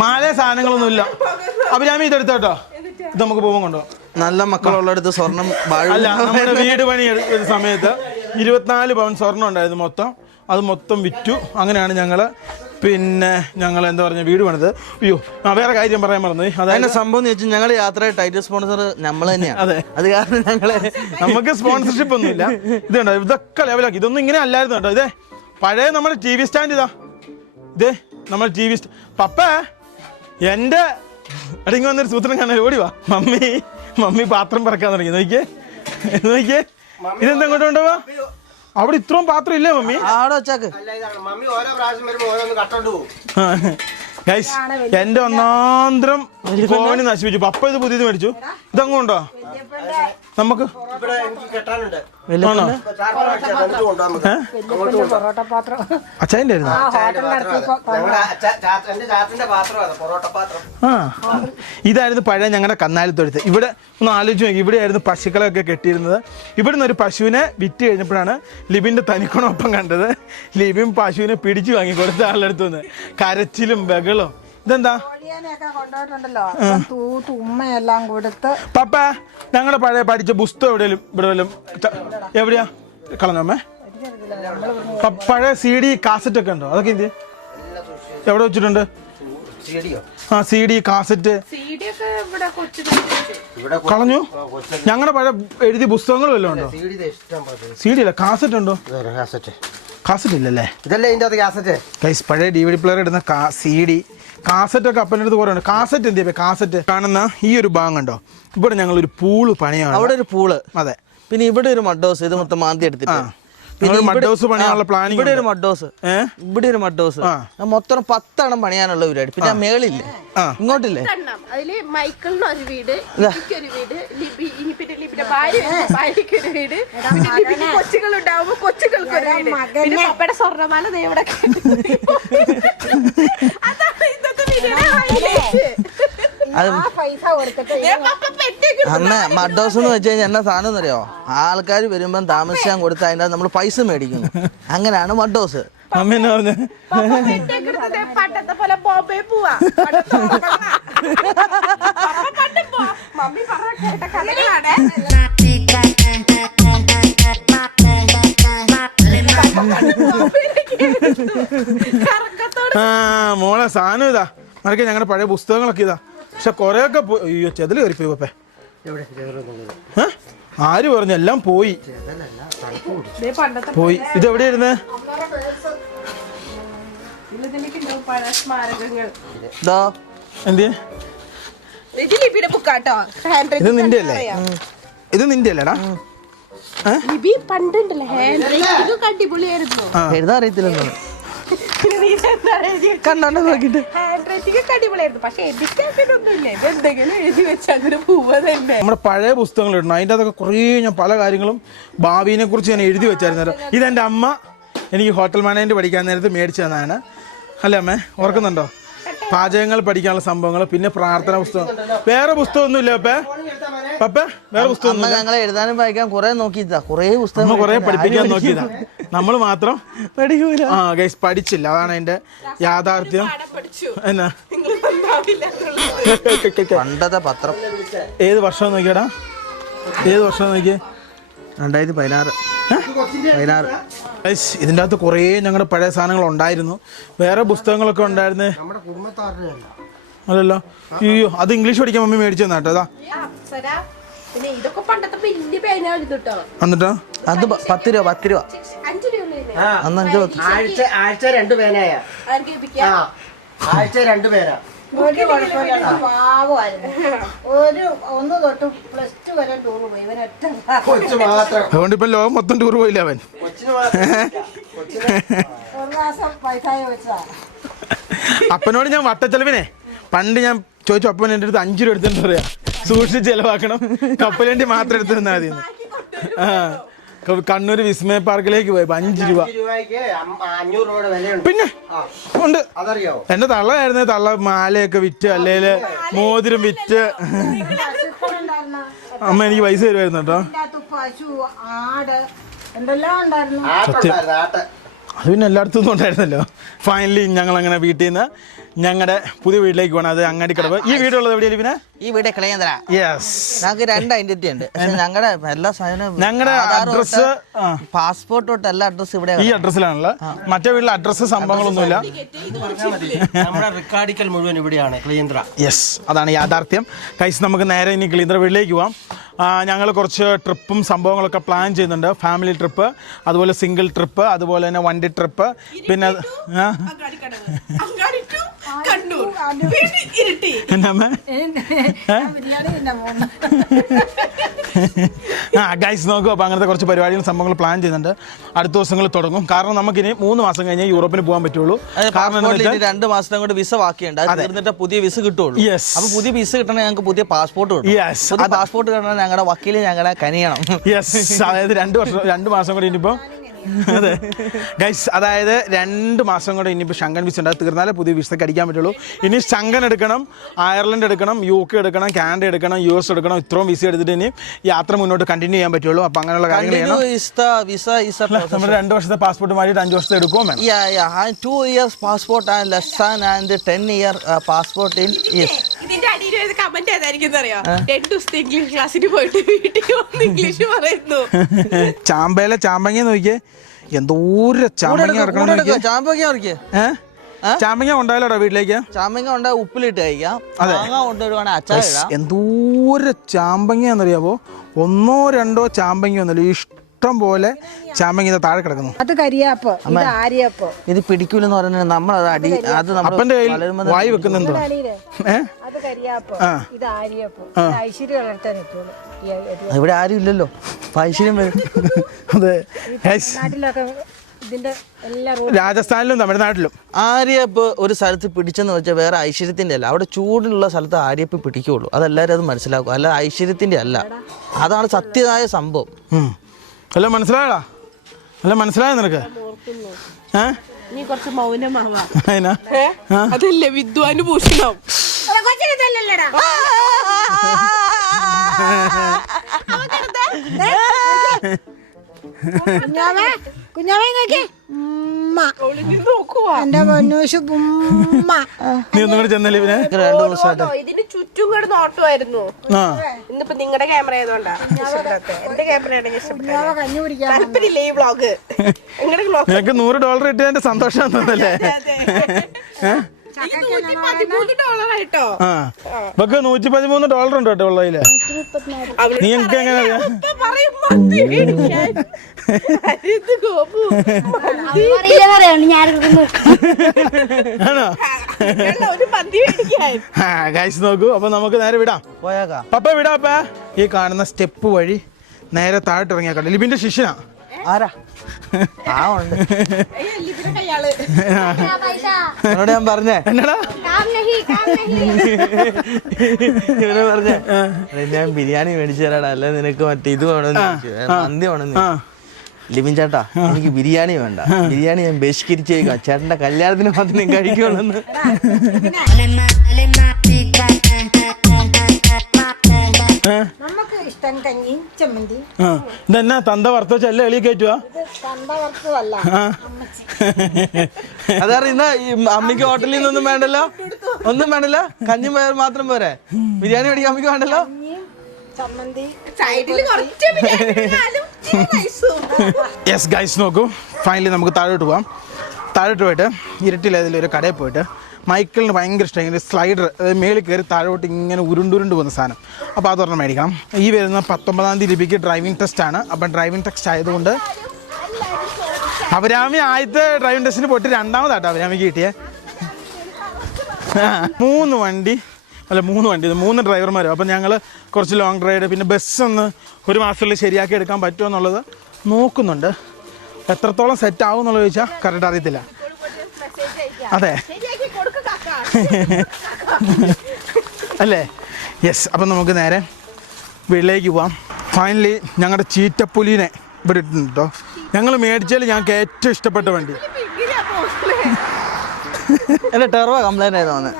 മാല സാധനങ്ങളൊന്നുമില്ല. അഭിരാമി ഇതെടുത്ത കേട്ടോ, ഇത് നമുക്ക് പോകുമ്പോൾ കൊണ്ടോ. നല്ല മക്കളുള്ളടുത്ത് സ്വർണം അല്ല, നമ്മുടെ വീട് പണി എടുത്ത സമയത്ത് 24 പവൻ സ്വർണ്ണം ഉണ്ടായിരുന്നു മൊത്തം. അത് മൊത്തം വിറ്റു. അങ്ങനെയാണ് ഞങ്ങൾ എന്താ പറഞ്ഞ വീട് പണിത്. അയ്യോ വേറെ കാര്യം പറയാൻ മറന്നു. അതായത് സംഭവം എന്ന് വെച്ചാൽ ഞങ്ങളുടെ യാത്രയുടെ ടൈറ്റിൽ സ്പോൺസർ നമ്മൾ തന്നെയാണ്. അതെ, അത് കാരണം നമുക്ക് സ്പോൺസർഷിപ്പ് ഒന്നുമില്ല. ഇതുണ്ടോ, ഇതൊക്കെ ലെവലാക്കി. ഇതൊന്നും ഇങ്ങനെ അല്ലായിരുന്നു കേട്ടോ. ഇതേ പഴയ നമ്മുടെ TV സ്റ്റാൻഡ്. ഇതേ നമ്മുടെ TV പപ്പ എൻ്റെ ഇടങ്ങി വന്നൊരു സൂത്രം കാണാൻ ഓടി വാ. മമ്മി പാത്രം പറക്കാൻ തുടങ്ങി. നോക്കിയേ ഇതെന്താ ഇങ്ങോട്ട് കൊണ്ടുപോവാ? അവിടെ ഇത്രയും പാത്രം ഇല്ലേ മമ്മി? ആടെ വെച്ചാക്ക്. ഗൈസ്, എന്റെ ഒന്നാന്തരം ഫോണ് നശിപ്പിച്ചു. പപ്പ ഇത് പുതിയത് മേടിച്ചു. ഇതങ്ങോട്ടോ നമുക്ക് അച്ഛൻ്റെ ആയിരുന്നു. ആ ഇതായിരുന്നു പഴയ ഞങ്ങളുടെ കന്നാലിത്തൊഴുത്ത്. ഇവിടെ ഒന്ന് ആലോചിച്ച് നോക്കി, ഇവിടെയായിരുന്നു പശുക്കളൊക്കെ കെട്ടിയിരുന്നത്. ഇവിടുന്ന് ഒരു പശുവിനെ വിറ്റ് കഴിഞ്ഞപ്പോഴാണ് ലിബിന്റെ തനിക്കണൊപ്പം കണ്ടത്. ലിബിൻ പശുവിനെ പിടിച്ചു വാങ്ങി കൊടുത്ത ആളുടെ അടുത്ത് നിന്ന് കരച്ചിലും ബഹളവും. ഇതെന്താ ഉമ്മയെല്ലാം കൊടുത്ത് പപ്പ ഞങ്ങളുടെ പഴയ പഠിച്ച പുസ്തകം എവിടെയാ കളഞ്ഞമ്മേ? പഴയ CD കാസറ്റ് ഒക്കെ ഉണ്ടോ? അതൊക്കെ എന്ത് എവിടെ വെച്ചിട്ടുണ്ട്? ആ CD കാസറ്റ് കളഞ്ഞു. ഞങ്ങളുടെ പഴയ എഴുതിയ പുസ്തകങ്ങളും വല്ലതും ഉണ്ടോ? CD അല്ല, കാസറ്റ് ഉണ്ടോ? കാസറ്റ് ഇല്ലല്ലേ? ഇതല്ലേ ഇതിന്റെ അത് കാസറ്റ്. ഗൈസ്, പഴയ DVD പ്ലെയർ ഇടുന്ന CD കാസറ്റ് ഒക്കെ അപ്പൻ്റെ അടുത്ത് കുറേ ഉണ്ട്. കാസറ്റ് എന്ത് ചെയ്യാം? കാസറ്റ് കാണുന്ന ഈ ഒരു ഭാഗം ഉണ്ടോ? ഇവിടെ ഞങ്ങളൊരു പൂള് പണിയാണ്. അവിടെ ഒരു പൂള്. അതെ. പിന്നെ ഇവിടെ ഒരു മഡ്ഡോസ്. ഇത് മൊത്തം മാന്തി എടുത്തിട്ട് മഡ്ഡോസ് പണിയാനുള്ള പ്ലാനിങ്. ഇവിടെ ഒരു മഡ്ഡോസ്, ഇവിടെ ഒരു മഡ്ഡോസ്. മൊത്തം 10 എണ്ണം പണിയാനുള്ള പരിപാടി. പിന്നെ മേളില്ലേ, ഇങ്ങോട്ടില്ലേ, അതില് മൈക്കിളിന് ഒരു വീട്, ലിബിക്കൊരു വീട്, പിന്നെ ലിബിന്റെ ഭാര്യക്കൊരു വീട്, പിന്നെ കൊച്ചുകളുണ്ടാവുമ്പോ കൊച്ചുകൾക്കൊരു വീട്, പിന്നെ പപ്പയുടെ സ്വർണ്ണമാല ഇവിടെ. അതാണ് ഇന്നത്തെ അന്ന് മഡ്ഡോസ് എന്ന് വെച്ച് കഴിഞ്ഞാൽ എന്നാ സാധനം എന്നറിയോ? ആൾക്കാർ വരുമ്പം താമസിക്കാൻ കൊടുത്ത് അതിൻ്റെ നമ്മൾ പൈസ മേടിക്കുന്നു. അങ്ങനെയാണ് മഡ്ഡോസ്. മമ്മി എന്നാ പറഞ്ഞു? പണ്ടത്തെ പോലെ ബോംബെ പോവാ. മമ്മി പറഞ്ഞ കഥകളാണ്. മോളെ സാധനം ഇതാ മറക്കെ. ഞങ്ങളുടെ പഴയ പുസ്തകങ്ങളൊക്കെ ഇതാ. പക്ഷെ കൊറേയൊക്കെ അയ്യോ ചെതില് കയറിപ്പോയി പപ്പേ. ആര് പറഞ്ഞു? എല്ലാം പോയി. ഇതെവിടെയായിരുന്നേ? എന്തിയെ? ഇത് നിന്റെ അല്ലേ? ഇത് നിന്റെ അല്ലേടാ? എഴുതാ അറിയത്തില്ലെന്നോ? നമ്മുടെ പഴയ പുസ്തകങ്ങൾ ഇടണം. അതിൻ്റെ അതൊക്കെ കുറേ ഞാൻ പല കാര്യങ്ങളും ഭാവിനെ കുറിച്ച് ഞാൻ എഴുതി വെച്ചായിരുന്നു. ഇതെൻ്റെ അമ്മ എനിക്ക് ഹോട്ടൽ മാനേജ്മെന്റ് പഠിക്കാൻ നേരത്ത് മേടിച്ചു തന്നതാണ്. അല്ലേ അമ്മേ? ഓർക്കുന്നുണ്ടോ? പാചകങ്ങൾ പഠിക്കാനുള്ള സംഭവങ്ങൾ, പിന്നെ പ്രാർത്ഥന പുസ്തകം. വേറെ പുസ്തകമൊന്നും ഇല്ല പപ്പേ? പപ്പേ വേറെ പുസ്തകം ഞങ്ങളെ എഴുതാനും വായിക്കാൻ കുറെ നോക്കിയതാ, കുറെ പുസ്തകം കുറെ പഠിപ്പിക്കാൻ നോക്കിയതാ, നമ്മൾ മാത്രം ഗൈസ് പഠിച്ചില്ല. അതാണ് അതിന്റെ യാഥാർത്ഥ്യം. എന്നാ പണ്ടത്തെ പത്രം ഏത് വർഷം നോക്കിയടാ? ഏത് വർഷം നോക്കിയേ? 2016. ഇതിൻ്റെ അകത്ത് കുറേ ഞങ്ങളുടെ പഴയ സാധനങ്ങൾ ഉണ്ടായിരുന്നു. വേറെ പുസ്തകങ്ങളൊക്കെ ഉണ്ടായിരുന്നേ. അല്ലല്ലോ, അയ്യോ അത് ഇംഗ്ലീഷ് പഠിക്കാൻ മമ്മി മേടിച്ചു തന്നാ കേട്ടോ. പിന്നെ ഇതൊക്കെ പണ്ടത്തെ വലിയ പേനാണ് കേട്ടോ. എന്നിട്ടോ അത് 10 രൂപ 5 രൂപ. ആഴ്ച 2 പേനായ ആഴ്ച 2 പേരാ. ഒരു കുഴപ്പമില്ല, പാവമായിരുന്നു. ഒരു 1 തൊട്ട് +2 വരെ ടൂർ പോയി ഇവനൊറ്റ. കൊച്ചു മാത്രം. അതുകൊണ്ട് ഇപ്പം ലോകം മൊത്തം ടൂർ പോയില്ല അവൻ. ഒരു മാസം പൈസ വെച്ചതാ. അപ്പനോട് ഞാൻ വട്ടച്ചെലവിനെ പണ്ട് ഞാൻ ചോദിച്ചു, അപ്പൻ എൻ്റെ അടുത്ത് 5 രൂപ എടുത്തിട്ട് പറയാ, സൂക്ഷിച്ച് ചെലവാക്കണം, കപ്പലേണ്ടി മാത്രം എടുത്തു തന്നാൽ മതി. കണ്ണൂർ വിസ്മയ പാർക്കിലേക്ക് പോയപ്പോ 5 രൂപ. 500 രൂപയുടെ വിലയുണ്ട്. പിന്നെ ഉണ്ട്. അതറിയോ? എന്റെ തള്ളയായിരുന്നു. തള്ള മാലയൊക്കെ വിറ്റ്, അല്ലേല് മോതിരം വിറ്റ്. അമ്മ എനിക്ക് പൈസ തരുമായിരുന്നു കേട്ടോ. പശു, ആട് എന്തെല്ലാം ഉണ്ടായിരുന്നു. അത് പിന്നെ എല്ലായിടത്തും ഒന്നും ഉണ്ടായിരുന്നല്ലോ. ഫൈനലി ഞങ്ങൾ അങ്ങനെ വീട്ടിൽ നിന്ന് ഞങ്ങളുടെ പുതിയ വീട്ടിലേക്ക് പോകണം. അത് അങ്ങാടിക്കടവ്. ഈ വീടുള്ളത് എവിടെയാണ് പിന്നെ? ഈ വീട് കളയന്തര. യെസ്. ഞങ്ങൾക്ക് 2 ഐഡന്റിറ്റി ഉണ്ട്. ഞങ്ങളുടെ എല്ലാ സാധനവും, ഞങ്ങളുടെ അഡ്രസ്, പാസ്പോർട്ട് തൊട്ട് എല്ലാ അഡ്രസ്സും ഇവിടെ. ഈ അഡ്രസ്സിലാണല്ലോ. മറ്റേ വീട്ടിലെ അഡ്രസ്സ് സംഭവങ്ങളൊന്നുമില്ല. നമ്മുടെ റിക്കാർഡിക്കൽ മുഴുവൻ ഇവിടെയാണ് ക്ലിയന്ത്ര. യെസ്, അതാണ് യാഥാർത്ഥ്യം. കൈസ് നമുക്ക് നേരെ ഇനി ക്ലീന്ദ്ര വീട്ടിലേക്ക് പോവാം. ഞങ്ങൾ കുറച്ച് ട്രിപ്പും സംഭവങ്ങളൊക്കെ പ്ലാൻ ചെയ്യുന്നുണ്ട്. ഫാമിലി ട്രിപ്പ്, അതുപോലെ സിംഗിൾ ട്രിപ്പ്, അതുപോലെ തന്നെ വണ്ടി ട്രിപ്പ്. പിന്നെ ഗൈസ് നോക്കും. അപ്പോൾ അങ്ങനത്തെ കുറച്ച് പരിപാടികളും സംഭവങ്ങൾ പ്ലാൻ ചെയ്യുന്നുണ്ട്. അടുത്ത ദിവസങ്ങളിൽ തുടങ്ങും. കാരണം നമുക്കിനി 3 മാസം കഴിഞ്ഞാൽ യൂറോപ്പിന് പോകാൻ പറ്റുള്ളൂ. കാരണം 2 മാസം കൊണ്ട് വിസ ബാക്കിയുണ്ട്. അത് തീർന്നിട്ട് പുതിയ വിസ കിട്ടുള്ളൂ. അപ്പൊ പുതിയ വിസ കിട്ടണേ ഞങ്ങൾക്ക് പുതിയ പാസ്പോർട്ട് കിട്ടും. പാസ്പോർട്ട് കിട്ടണേ ഞങ്ങളുടെ വക്കീല് ഞങ്ങളെ കനിയണം. യെസ്, അതായത് 2 മാസം കൂടി ഇനിയിപ്പോ. അതെ ഗൈസ്, അതായത് 2 മാസം കൂടെ ഇനിയിപ്പോൾ ശങ്കൻ വിസ ഉണ്ട്. അത് തീർന്നാലേ പുതിയ വിസക്ക് അടിക്കാൻ പറ്റുള്ളൂ. ഇനി ശങ്കൻ എടുക്കണം, അയർലൻഡ് എടുക്കണം, UK എടുക്കണം, കാനഡ എടുക്കണം, US എടുക്കണം. ഇത്രയും വിസ എടുത്തിട്ട് ഇനി യാത്ര മുന്നോട്ട് കണ്ടിന്യൂ ചെയ്യാൻ പറ്റുള്ളൂ. അപ്പോൾ അങ്ങനെയുള്ള കാര്യങ്ങൾ നമ്മൾ 2 വർഷത്തെ പാസ്പോർട്ട് മാറിയിട്ട് 5 വർഷത്തെ എടുക്കുമോ? 2 years passport and less than and 10-year passport in yes. ഇതിന്റെ അടിയിൽ ഒരു കമന്റ് ഏതായിരിക്കും അറിയോ? 2 ദിവസത്തെ ഇംഗ്ലീഷ് ക്ലാസ്സിന് പോയിട്ട് വീട്ടിൽ വന്ന് ഇംഗ്ലീഷ് പറയുന്നു. ചാമ്പയിലെ ചാമ്പങ്ങ നോക്കിയേ, എന്തോരം ചാമ്പങ്ങ ഇറക്കണം. ചാമ്പങ്ങ ഉണ്ടായാലോടാ വീട്ടിലേക്ക്. ചാമ്പങ്ങ ഉണ്ടായി ഉപ്പിലിട്ട് കഴിക്കാം. കൊണ്ടുവരുവാണെങ്കിൽ അച്ചാർ. എന്തോരം ചാമ്പങ്ങയാന്നറിയാവോ? 1-2 ചാമ്പങ്ങ ഒന്നുമില്ല, ഇഷ്ടം പോലെ ചാമ്പങ്ങ താഴെ കിടക്കുന്നു. അത് കരിയാപ്പ്, ഇത് ആര്യപ്പ്. ഇത് പിടിക്കൂലെന്ന് പറഞ്ഞാൽ നമ്മളത് അടി, അത് അപ്പന്റെ കയ്യിൽ വായി വെക്കുന്നുണ്ടോ? അത് കരിയാപ്പ്, ഇത് ആര്യപ്പ്. ഐശ്വര്യം വളർത്താൻ എത്തുള്ളൂ. ഇവിടെ ആരും ഇല്ലല്ലോ, ഐശ്വര്യം വരും. അതെ, നാട്ടിലൊക്കെ ഇതിന്റെ എല്ലാ രാജസ്ഥാനിലും തമിഴ്നാട്ടിലും ആര്യപ്പ് ഒരു സ്ഥലത്ത് പിടിച്ചെന്ന് വെച്ചാൽ വേറെ ഐശ്വര്യത്തിന്റെ അല്ല. അവിടെ ചൂടുള്ള സ്ഥലത്ത് ആര്യപ്പ് പിടിക്കുള്ളൂ. അതെല്ലാവരും അത് മനസ്സിലാക്കും. അല്ല ഐശ്വര്യത്തിന്റെ അല്ല, അതാണ് സത്യമായ സംഭവം. എല്ലാം മനസ്സിലായടാ? എല്ലാം മനസ്സിലായോ നിനക്ക്? നീ കുറച്ച് മൗനമാവാ. അതല്ലേ വിദ്വാനുഭൂഷണം. കുഞ്ഞാവേ നോക്കി എന്റെ പൊന്നൂശു. നീ ഒന്നും കൂടെ ചെന്നല്ലേ പിന്നെ? 2 ദിവസമായിട്ട് ഇതിന് ചുറ്റും കൂടെ നോട്ടുമായിരുന്നു. ഇന്നിപ്പോ നിങ്ങളുടെ ക്യാമറ ആയതുകൊണ്ടാ. എന്റെ ക്യാമറയാണെങ്കിൽ കഞ്ഞി കുടിക്കാൻ താല്പര്യമില്ല ഈ വ്ളോഗ്. നിനക്ക് $100 കിട്ടിയതിന്റെ സന്തോഷം തോന്നല്ലേ? $113 ഇപ്പൊക്കെ $113 ഉണ്ട് കേട്ടോ ഉള്ളതില്. നീ എനിക്ക് എങ്ങനെ അറിയാം? ആണോ? ഗൈസ് നോക്കൂ. അപ്പൊ നമുക്ക് നേരെ വിടാം. പപ്പ വിടാപ്പ. ഈ കാണുന്ന സ്റ്റെപ്പ് വഴി നേരെ താഴോട്ട് ഇറങ്ങിയാ. ലിബിന്റെ ശിഷ്യനാ. ആരാ? എന്നോട് ഞാൻ പറഞ്ഞേ, എന്നടാ ഇവനെ പറഞ്ഞേ, ഞാൻ ബിരിയാണി മേടിച്ചു തരാടാ, അല്ലെ നിനക്ക് മറ്റേ ഇത് വേണമെന്ന്, മന്തി വേണമെന്ന്. ലിവിൻ ചേട്ടാ എനിക്ക് ബിരിയാണി വേണ്ട, ബിരിയാണി ഞാൻ ബഹിഷ്കരിച്ച് കഴിക്കാം, ചേട്ടന്റെ കല്യാണത്തിന് മാത്രമേ കഴിക്കുള്ളൂ. നമുക്ക് ഇഷ്ടം കഞ്ഞിയും ചമ്മന്തി. ഇതെന്നാ തന്ത വറുത്ത വെച്ച എല്ലാം എളി കയറ്റുവാ? തന്ത വറുത്തതല്ല, അതായത് ഇന്ന് ഈ അമ്മയ്ക്ക് ഹോട്ടലിൽ നിന്നൊന്നും വേണ്ടല്ലോ, ഒന്നും വേണ്ടല്ലോ, കഞ്ഞി മാത്രം പോരെ, ബിരിയാണി മേടിക്കാൻ അമ്മയ്ക്ക് വേണ്ടല്ലോ. ചമ്മന്തി സൈഡിൽ കുറച്ച് യെസ് ഗൈസ് നോക്കൂ, ഫൈനലി നമുക്ക് താഴോട്ട് പോവാം. താഴോട്ട് പോയിട്ട് ഇരട്ടിലേതിൽ ഒരു കടയിൽ പോയിട്ട് മൈക്കിളിന് ഭയങ്കര ഇഷ്ടം ഇങ്ങനെ സ്ലൈഡർ മേളിൽ കയറി താഴോട്ട് ഇങ്ങനെ ഉരുണ്ടുരുണ്ട് പോകുന്ന സാധനം. അപ്പോൾ അതൊരെണ്ണം മേടിക്കണം. ഈ വരുന്ന 19-ാം തീയതി ലിപിക്ക് ഡ്രൈവിംഗ് ടെസ്റ്റ് ആണ്. അപ്പം ഡ്രൈവിംഗ് ടെസ്റ്റ് ആയതുകൊണ്ട് അഭിരാമി ആദ്യത്തെ ഡ്രൈവിംഗ് ടെസ്റ്റിന് പോയിട്ട് രണ്ടാമതാട്ടോ അഭിരാമിക്ക് കിട്ടിയേ. 3 വണ്ടി 3 ഡ്രൈവർമാരും. അപ്പം ഞങ്ങൾ കുറച്ച് ലോങ് റൈഡ് പിന്നെ ബസ്സൊന്ന് ഒരു മാസത്തിൽ ശരിയാക്കി എടുക്കാൻ പറ്റുമോ എന്നുള്ളത് നോക്കുന്നുണ്ട്. എത്രത്തോളം സെറ്റ് ആവും എന്നുള്ളത് ചോദിച്ചാൽ കറക്റ്റ് അറിയത്തില്ല. അതെ അല്ലേ? യെസ്. അപ്പം നമുക്ക് നേരെ വീട്ടിലേക്ക് പോവാം. ഫൈനലി ഞങ്ങളുടെ ചീറ്റപ്പുലിനെ ഇവിടെ ഇട്ടുണ്ട് കേട്ടോ. ഞങ്ങൾ മേടിച്ചാൽ ഞങ്ങൾക്ക് ഏറ്റവും ഇഷ്ടപ്പെട്ട വണ്ടി. എൻ്റെ ടെർവോ കംപ്ലൈൻ്റ് ആയതാണ്.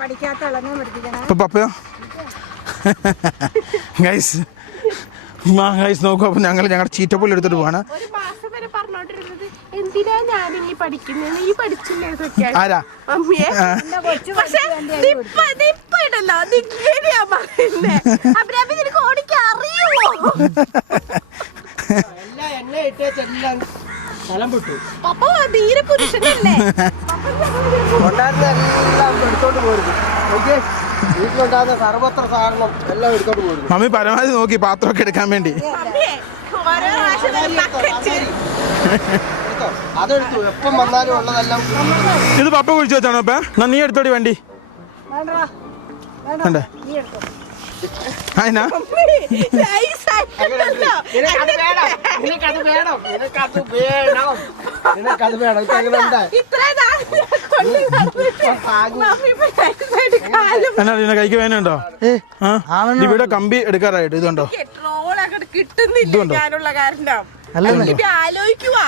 പഠിക്കാത്ത ഇളനെ പഠിപ്പിക്കണം. ഇപ്പം പപ്പയോ ഗൈസ് നോക്കൂ. അപ്പം ഞങ്ങളുടെ ചീറ്റപ്പുലി എടുത്തിട്ട് പോവാണ്. ഒരു മാസം വരെ പറഞ്ഞോണ്ടിരുന്നത് എന്തിനാ ഞാനിനി പഠിക്കുന്നത്, നീ പഠിച്ചില്ലേ ഇതൊക്കെ ആരാ? അമ്മയെ. പക്ഷെ ഇപ്പൊ ഇടല്ലോ നിങ്ങനെയാ പറയുന്നേ. അഭിരാമി നിനക്ക് ഓടിക്കാൻ അറിയുമോ? എല്ലാം എണ്ണ ഇട്ടെല്ലാം സ്ഥലം വിട്ടു. പപ്പ ധീര പുരുഷനല്ലേ? ഉണ്ടായിരുന്ന എല്ലാം എടുത്തോണ്ട് പോരുന്നു. ഓക്കെ, വീട്ടിലുണ്ടാകുന്ന സർവത്ര സാധനം എല്ലാം എടുത്തോണ്ട് പോരുന്നു. മമ്മി പരമാവധി നോക്കി പാത്രമൊക്കെ എടുക്കാൻ വേണ്ടി. അമ്മയെ ഓരോ പ്രാവശ്യം ബക്കറ്റ് എടുത്തോ, അതെടുത്തു. എപ്പം വന്നാലും ഉള്ളതെല്ലാം ഇത് പപ്പ വിളിച്ചു വെച്ചാണോ? ഇപ്പം നീ എടുത്തോടി വണ്ടി. വേണ്ടടാ, വേണ്ട, വേണ്ടേ? നീ എടുത്തോ. അതിനാ നിനക്കത് വേണം, നിനക്കത് വേണം, നിനക്കത് വേണം, നിനക്കത് വേണം. ഇപ്പൊ എങ്ങനെയുണ്ട്? എന്നാ നിന്നെ കൈക്ക് വേനുണ്ടോ? ഇവിടെ കമ്പി എടുക്കാറായിട്ട് ഇതുണ്ടോ? കിട്ടുന്നില്ല ഞാനുള്ള കാരണം. ആലോചിക്കുവാ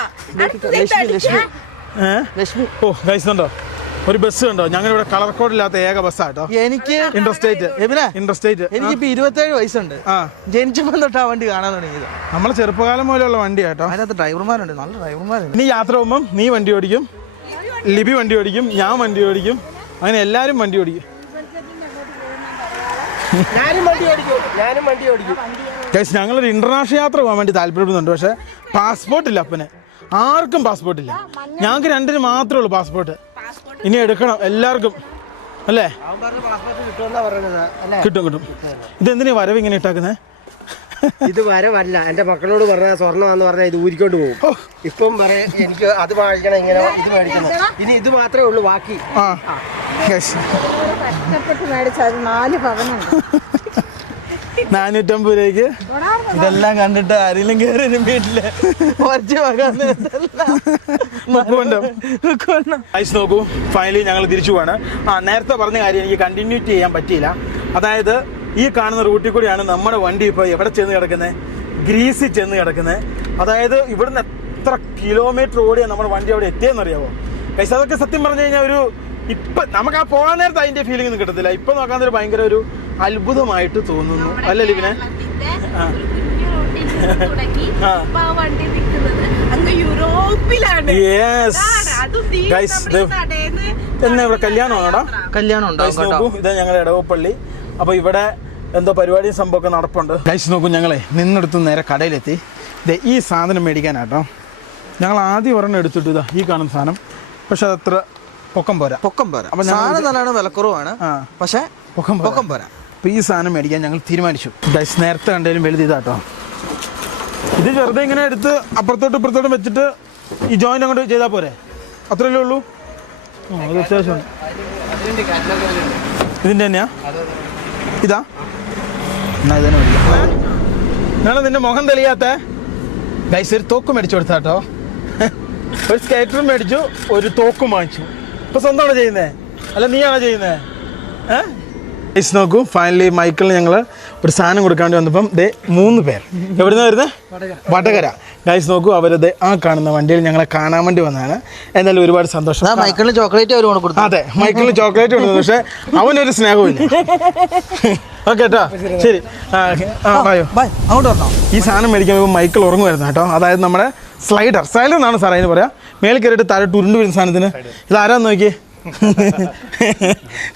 ലക്ഷ്മി ഓ ഗൈസ് ഉണ്ടോ ഒരു ബസ് ഉണ്ടോ? ഞങ്ങളിവിടെ കളർ കോഡ് ഇല്ലാത്ത ഏക ബസ്സാട്ടോ. എനിക്ക് ഇന്റർസ്റ്റേറ്റ് ഇന്റർസ്റ്റേറ്റ് എനിക്കിപ്പോ 27 വയസ്സുണ്ട്. ജനിച്ചപ്പോൾ തൊട്ട് ആ വണ്ടി കാണാൻ തുടങ്ങിയത്. നമ്മളെ ചെറുപ്പകാലം പോലെയുള്ള വണ്ടി കേട്ടോ. അതിനകത്ത് ഡ്രൈവർമാരുണ്ട്, നല്ല ഡ്രൈവർമാരുണ്ട്. ഇനി യാത്ര പോകുമ്പം നീ വണ്ടി ഓടിക്കും, ലിബി വണ്ടി ഓടിക്കും, ഞാൻ വണ്ടി ഓടിക്കും, അങ്ങനെ എല്ലാവരും വണ്ടി ഓടിക്കും. ഞാനും വണ്ടി ഓടിക്കും. ഗൈസ് ഞങ്ങളൊരു ഇന്റർനാഷണൽ യാത്ര പോകാൻ വേണ്ടി താല്പര്യപ്പെടുന്നുണ്ട്. പക്ഷേ പാസ്പോർട്ടില്ല അപ്പന്, ആർക്കും പാസ്പോർട്ടില്ല. ഞങ്ങൾക്ക് 2 മാത്രമേ ഉള്ളൂ പാസ്പോർട്ട്. ഇനി എടുക്കണം എല്ലാവർക്കും അല്ലേ? കിട്ടും. ഇതെന്തിനാ വരവ് ഇങ്ങനെ ഇട്ടാക്കുന്നേ? ഇത് വരവല്ല, എന്റെ മക്കളോട് പറഞ്ഞ സ്വർണ്ണമാന്ന് പറഞ്ഞാൽ ഇത് ഊരിക്കൊണ്ട് പോകും. ഇപ്പം പറയാ എനിക്ക് അത് വാങ്ങിക്കണം, ഇങ്ങനെ ഇത് മേടിക്കണം. ഇനി ഇത് മാത്രമേ ഉള്ളൂ ബാക്കി. കഷ്ടപ്പെട്ട് മേടിച്ചത് 4 പവനുണ്ട്. 450 രൂപയ്ക്ക് ഇതെല്ലാം കണ്ടിട്ട് ആരെങ്കിലും കയറി വീട്ടില് നോക്കൂ. ഫൈനലി ഞങ്ങൾ തിരിച്ചു പോവാണ്. നേരത്തെ പറഞ്ഞ കാര്യം എനിക്ക് കണ്ടിന്യൂറ്റ് ചെയ്യാൻ പറ്റിയില്ല. അതായത് ഈ കാണുന്ന റൂട്ടിൽ കൂടിയാണ് നമ്മുടെ വണ്ടി ഇപ്പോൾ എവിടെ ചെന്ന് കിടക്കുന്നത്? ഗ്രീസിൽ ചെന്ന് കിടക്കുന്നത്. അതായത് ഇവിടുന്ന് എത്ര കിലോമീറ്റർ ഓടിയാൽ നമ്മുടെ വണ്ടി അവിടെ എത്തിയെന്നറിയാമോ? പൈസ അതൊക്കെ സത്യം പറഞ്ഞു കഴിഞ്ഞാൽ ഒരു ഇപ്പം നമുക്ക് ആ പോകാൻ നേരത്തെ അതിൻ്റെ ഫീലിംഗ് ഒന്നും കിട്ടത്തില്ല. ഇപ്പം നോക്കാൻ നേരം ഭയങ്കര ഒരു അത്ഭുതമായിട്ട് തോന്നുന്നു അല്ലേ ലിവിനെ? എന്നാ ഇവിടെ കല്യാണമാണോടാ? കല്യാണം നോക്കൂ, ഇതാ ഞങ്ങളുടെ ഇടവപ്പള്ളി. അപ്പോൾ ഇവിടെ എന്തോ പരിപാടിയും സംഭവമൊക്കെ നടപ്പുണ്ട്. ഗൈസ് നോക്കൂ, ഞങ്ങളെ നിന്നെടുത്ത് നേരെ കടയിലെത്തി. ഈ സാധനം മേടിക്കാനാട്ടോ. ഞങ്ങൾ ആദ്യം ഒരെണ്ണം എടുത്തിട്ട് ഇതാ ഈ കാണുന്ന സാധനം. പക്ഷെ അതത്ര പൊക്കം പോരാ. അപ്പൊ സാധനം നല്ലതാണ്, വിലക്കുറവാണ്, പക്ഷെ പൊക്കം പോരാ. അപ്പോൾ ഈ സാധനം മേടിക്കാൻ ഞങ്ങൾ തീരുമാനിച്ചു. ഗൈസ് നേരത്തെ കണ്ടതിലും വലുത് ഇതാട്ടോ. ഇത് വെറുതെ ഇങ്ങനെ എടുത്ത് അപ്പുറത്തോട്ടും ഇപ്പുറത്തോട്ടും വെച്ചിട്ട് ഈ ജോയിൻ്റ് അങ്ങോട്ട് ചെയ്താൽ പോരെ? അത്രയല്ലേ ഉള്ളൂ. അത് അത്യാവശ്യമാണ്. ഇതിൻ്റെ തന്നെയാ? ഇതാ എന്നാ ഇതന്നെ മേടിക്കാം. ഞാൻ നിന്റെ മുഖം തെളിയാത്ത ഗൈസ് ഒരു തോക്ക് മേടിച്ചു കൊടുത്താട്ടോ. ഒരു സ്കേറ്ററും മേടിച്ചു, ഒരു തോക്കും വാങ്ങിച്ചു. ഇപ്പൊ സ്വന്തമാണോ ചെയ്യുന്നേ? അല്ല നീയാണോ ചെയ്യുന്നേ? ഗൈസ് നോക്കൂ, ഫൈനലി മൈക്കിളിന് ഞങ്ങൾ ഒരു സാധനം കൊടുക്കാൻ വേണ്ടി വന്നപ്പം 3 പേർ എവിടുന്ന് വരുന്നത്? വടകര. ഗൈസ് നോക്കൂ, അവരത് ആ കാണുന്ന വണ്ടിയിൽ ഞങ്ങളെ കാണാൻ വേണ്ടി വന്നതാണ്. എന്തായാലും ഒരുപാട് സന്തോഷം. മൈക്കിളിന് ചോക്ലേറ്റ് അവർ കൊടുത്തു. അതെ, മൈക്കിളിന് ചോക്ലേറ്റ് കൊടുത്തു, പക്ഷെ അവനൊരു സ്നേഹമില്ല. ഓക്കെ കേട്ടോ, ശരി. അങ്ങോട്ട് വന്നോ. ഈ സാധനം മേടിക്കാൻ പോകുമ്പോൾ മൈക്കിൾ ഉറങ്ങുമായിരുന്നു കേട്ടോ. അതായത് നമ്മുടെ സ്ലൈഡർ എന്നാണ് സാറേ അതിന് പറയാം. മേളിൽ കയറിയിട്ട് താഴെ ഉരുണ്ട് വരുന്ന സാധനത്തിന്. ഇതാരാന്ന് നോക്കിയേ.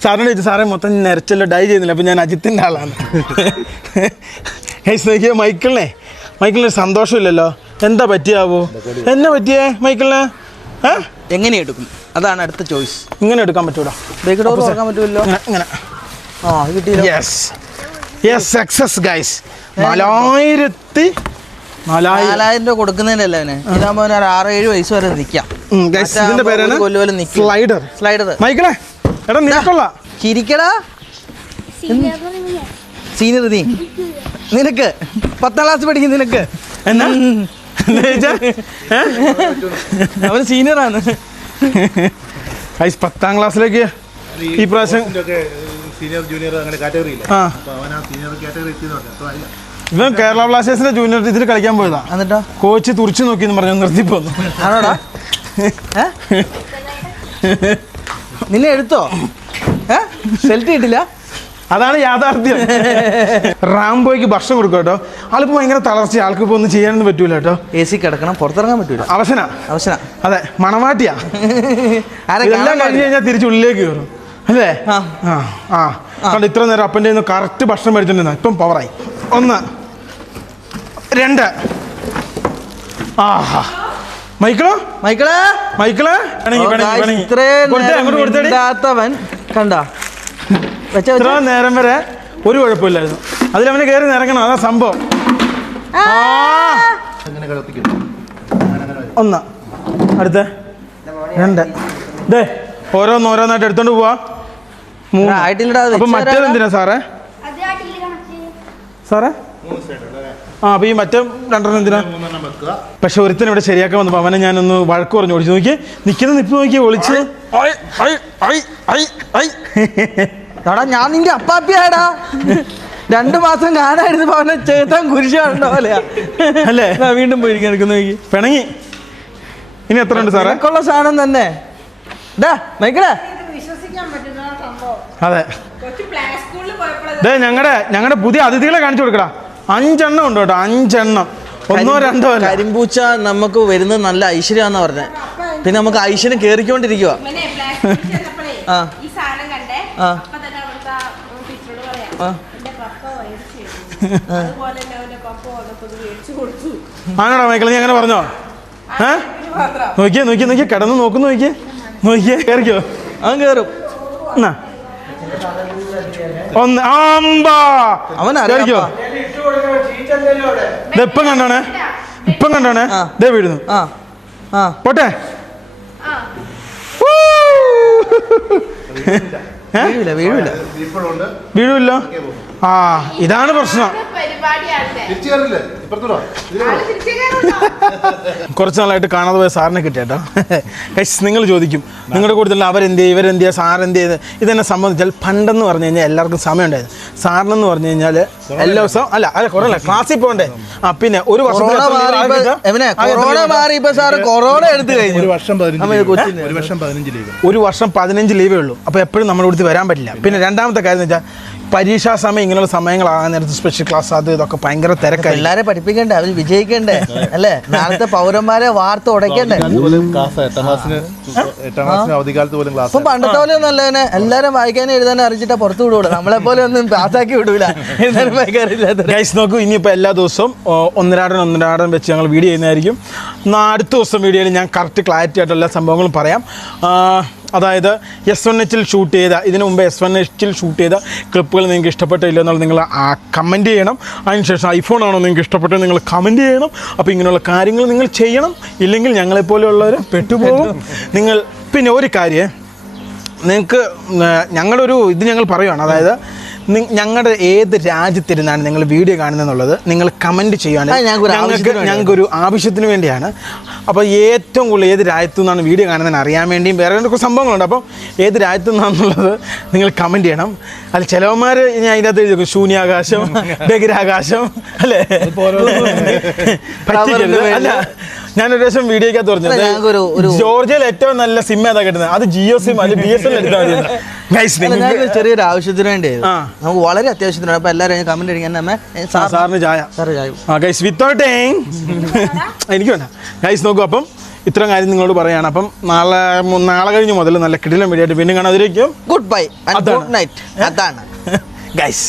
സാറിനോട് ചോദിച്ചു, സാറേ മൊത്തം നിരച്ചല്ലോ, ഡൈ ചെയ്യുന്നില്ല. അപ്പം ഞാൻ അജിത്തിൻ്റെ ആളാണ്. നോക്കിയേ, മൈക്കിളിന് സന്തോഷമില്ലല്ലോ. എന്താ പറ്റിയാവോ? എന്നാ പറ്റിയേ മൈക്കിളിന്? എങ്ങനെ എടുക്കും? അതാണ് അടുത്ത ചോയ്സ്. ഇങ്ങനെ എടുക്കാൻ പറ്റൂടാ? പറ്റുമല്ലോ. ഇങ്ങനെ. ആ, കിട്ടിയില്ല. Yes, success guys. 4,000 രൂപ കൊടുക്കുന്നതിനല്ലേ അവന്. ഇതാകുമ്പോൾ 6-7 വയസ്സ് വരെ നിൽക്കാം. ഇതിന്റെ പേരാണ് സ്ലൈഡർ. മൈക്കിളെ, എടാ നിനക്കുള്ള ചിരിക്കടാ. സീനിയർ നീ, നിനക്ക് 10ാം ക്ലാസ് പഠിക്കും നിനക്ക്. എന്നാ അവന് സീനിയറാണ്. ഗൈസ് 10ാം ക്ലാസ്സിലേക്ക് ഈ പ്രാവശ്യം സീനിയർ ജൂനിയർ അങ്ങനെ കാറ്റഗറി ഇല്ല. ഇവൻ കേരള ബ്ലാസ്റ്റേഴ്സിന്റെ ജൂനിയർ ഇതിൽ കളിക്കാൻ പോയതാ. എന്നിട്ടോ കോച്ച് തുറിച്ചു നോക്കിയെന്ന് പറഞ്ഞു നിർത്തിപ്പോന്നു. ആണോടാ? നിന്നെ എടുത്തോ? സെൽറ്റ് കിട്ടില്ല. അതാണ് യാഥാർത്ഥ്യം. റാംബോയ്ക്ക് ഭക്ഷണം കൊടുക്കും കേട്ടോ. ആളിപ്പോ ഭയങ്കര തളർച്ച, ആൾക്കിപ്പോ ഒന്നും ചെയ്യാനൊന്നും പറ്റൂല കേട്ടോ. AC കിടക്കണം, പുറത്തിറങ്ങാൻ പറ്റൂല. അവശന. അതെ, മണവാട്ടിയാ. ഇതെല്ലാം കഴിഞ്ഞ് കഴിഞ്ഞാൽ തിരിച്ചുള്ളിലേക്ക് കയറും അല്ലേ? കണ്ട് ഇത്ര നേരം അപ്പൻ്റെ കറക്റ്റ് ഭക്ഷണം മേടിച്ചോണ്ടിരുന്ന ഇപ്പം പവറായി. 1 2. ആഹാ, മൈക്കിളോ മൈക്കിള് ഇത്രയും കണ്ടാ ഇത്ര നേരം വരെ ഒരു കുഴപ്പമില്ലായിരുന്നു. അതിലവന് കയറി നിറങ്ങണം, അതാ സംഭവം. 1 അടുത്ത 2. ദേ ഓരോന്നായിട്ട് എടുത്തോണ്ട് പോവാ. 3. അപ്പൊ മറ്റേതെന്തിനാ സാറേ? അപ്പൊ ഈ മറ്റേ 2 എന്തിനാ? പക്ഷെ ഒരുത്തൻ ഇവിടെ ശരിയാക്കാൻ വന്നപ്പോ അവനെ ഞാനൊന്ന് വഴക്ക് പറഞ്ഞു ഓടിച്ചു. നോക്കി നിൽക്കുന്ന നിപ്പ് നോക്കി ഒളിച്ച്. ഞാൻ നിന്റെ അപ്പാപ്പിയാടാ. 2 മാസം കാണായിരുന്നു അവനെ ചേത്താൻ കുരിശ് കണ്ടോ പോലെയാ അല്ലേ? വീണ്ടും പോയിരിക്കാൻ എടുക്കുന്ന നോക്കി പിണങ്ങി. ഇനി എത്ര ഉണ്ട് സാറേ? കൊള്ള സാധനം തന്നെ. അതെ, ഞങ്ങളുടെ പുതിയ അതിഥികളെ കാണിച്ചു കൊടുക്കടാ. 5 എണ്ണം ഉണ്ട് കേട്ടോ. 5 എണ്ണം, 1 2 അല്ല. കരിമ്പൂച്ച നമുക്ക് വരുന്നത് നല്ല ഐശ്വര്യാന്നാ പറഞ്ഞത്. പിന്നെ നമുക്ക് ഐശ്വര്യം കേറിക്കൊണ്ടിരിക്കുക. ആണോടാ മൈക്കിൾ, നീ അങ്ങനെ പറഞ്ഞോ? നോക്കിയേ കിടന്ന് നോക്കിയേ കേറിക്കോ. അവൻ കേറും. 1 അവനറിയോ? ഇപ്പം കണ്ടോണേ ദേ വീഴുന്നു. പോട്ടെ. വീഴൂല്ലോ. ഇതാണ് പ്രശ്നം. കുറച്ച് നാളായിട്ട് കാണാതെ പോയ സാറിനെ കിട്ടിയേട്ടോ. നിങ്ങൾ ചോദിക്കും നിങ്ങളുടെ കൂടുതൽ അവരെന്ത് ചെയ്യും ഇവരെന്ത് ചെയ്യുക സാറെന്ത് ചെയ്ത്. ഇതെന്നെ സംബന്ധിച്ചാൽ പണ്ടെന്ന് പറഞ്ഞു കഴിഞ്ഞാൽ എല്ലാവർക്കും സമയം ഉണ്ടായിരുന്നു. സാറിനെന്ന് പറഞ്ഞു കഴിഞ്ഞാൽ എല്ലാ ദിവസവും അല്ല കുറേ ക്ലാസ്സിൽ പോകണ്ടേ. പിന്നെ ഒരു വർഷം ഒരു വർഷം 15 ലീവേ ഉള്ളൂ. അപ്പോൾ എപ്പോഴും നമ്മുടെ അടുത്ത് വരാൻ പറ്റില്ല. പിന്നെ രണ്ടാമത്തെ കാര്യം എന്ന് വെച്ചാൽ പരീക്ഷാ സമയം ഇങ്ങനെയുള്ള സമയങ്ങളാകാൻ നേരത്ത് സ്പെഷ്യൽ ക്ലാസ് അത് ഇതൊക്കെ ഭയങ്കര തിരക്കായി. എല്ലാവരെ പഠിപ്പിക്കണ്ടേ, അവർ വിജയിക്കണ്ടേ അല്ലേ? നാളത്തെ പൗരന്മാരെ വാർത്ത ഉടയ്ക്കണ്ടേ. ഇപ്പൊ പണ്ടത്തെ പോലെ ഒന്നും അല്ല. തന്നെ എല്ലാരും വായിക്കാനും എഴുതാനും അറിയിച്ചിട്ടാ പുറത്തു വിടൂല. നമ്മളെ പോലെ ഒന്നും പാസ്സാക്കി വിടൂല. എഴുതാനും വായിക്കാറില്ലാത്ത ഗൈസ് നോക്കൂ, ഇനിയിപ്പോൾ എല്ലാ ദിവസവും ഒന്നരാടം വെച്ച് ഞങ്ങൾ വീഡിയോ ചെയ്യുന്നതായിരിക്കും. അടുത്ത ദിവസം വീഡിയോയിൽ ഞാൻ കറക്റ്റ് ക്ലാരിറ്റി ആയിട്ട് എല്ലാ സംഭവങ്ങളും പറയാം. അതായത് S1H ഷൂട്ട് ചെയ്ത ഇതിനു മുമ്പ് S1H ഷൂട്ട് ചെയ്ത ക്ലിപ്പുകൾ നിങ്ങൾക്ക് ഇഷ്ടപ്പെട്ടില്ല എന്നുള്ളത് നിങ്ങൾ കമൻറ്റ് ചെയ്യണം. അതിനുശേഷം ഐഫോൺ ആണോ നിങ്ങൾക്ക് ഇഷ്ടപ്പെട്ടത് നിങ്ങൾ കമൻറ്റ് ചെയ്യണം. അപ്പോൾ ഇങ്ങനെയുള്ള കാര്യങ്ങൾ നിങ്ങൾ ചെയ്യണം. ഇല്ലെങ്കിൽ ഞങ്ങളെപ്പോലെയുള്ളവർ പെട്ടുപോകും. നിങ്ങൾ പിന്നെ ഒരു കാര്യം നിങ്ങൾക്ക് ഞങ്ങളൊരു ഇത് ഞങ്ങൾ പറയുകയാണ്. അതായത് ഞങ്ങളുടെ ഏത് രാജ്യത്തിരുന്നാണ് നിങ്ങൾ വീഡിയോ കാണുന്നതെന്നുള്ളത് നിങ്ങൾ കമൻറ്റ് ചെയ്യുകയാണ്. ഞങ്ങൾക്കൊരു ആവശ്യത്തിന് വേണ്ടിയാണ്. അപ്പോൾ ഏറ്റവും കൂടുതൽ ഏത് രാജ്യത്തു നിന്നാണ് വീഡിയോ കാണുന്നതെന്ന് അറിയാൻ വേണ്ടിയും വേറെ എന്തൊക്കെ സംഭവങ്ങളുണ്ട്. അപ്പം ഏത് രാജ്യത്തു നിന്നാണെന്നുള്ളത് നിങ്ങൾ കമൻറ്റ് ചെയ്യണം. അതിൽ ചിലവന്മാർ ഞാൻ അതിനകത്ത് എഴുതി ശൂന്യാകാശം, ബഹിരാകാശം അല്ലേ, പറ്റിക്കരുത്. അല്ല, ഞാനൊരു ദിവസം വീഡിയോക്കകത്ത് പറഞ്ഞത് ജോർജിയയിൽ ഏറ്റവും നല്ല സിം ഏതാ കിട്ടുന്നത്, അത് ജിയോ സിം അല്ലെങ്കിൽ BSNL എടുത്താൽ മതി. ഞങ്ങൾക്ക് ചെറിയൊരു ആവശ്യത്തിന് വേണ്ടി നമുക്ക് വളരെ അത്യാവശ്യത്തിനാണ്. അപ്പൊ എല്ലാവരും കമന്റ് അടിക്കാൻ സാറിന് ചായ. ഗൈസ് വിത്തൗട്ട് എനിക്ക് വേണ്ട. ഗൈസ് നോക്കൂ, അപ്പം ഇത്രയും കാര്യം നിങ്ങളോട് പറയാണ്. അപ്പം നാളെ കഴിഞ്ഞ് മുതൽ നല്ല കിടിലം വീഡിയോ ആയിട്ട് വീണ്ടും കാണാതിരിക്കും. Good bye, good night. അതാണ് ഗൈസ്.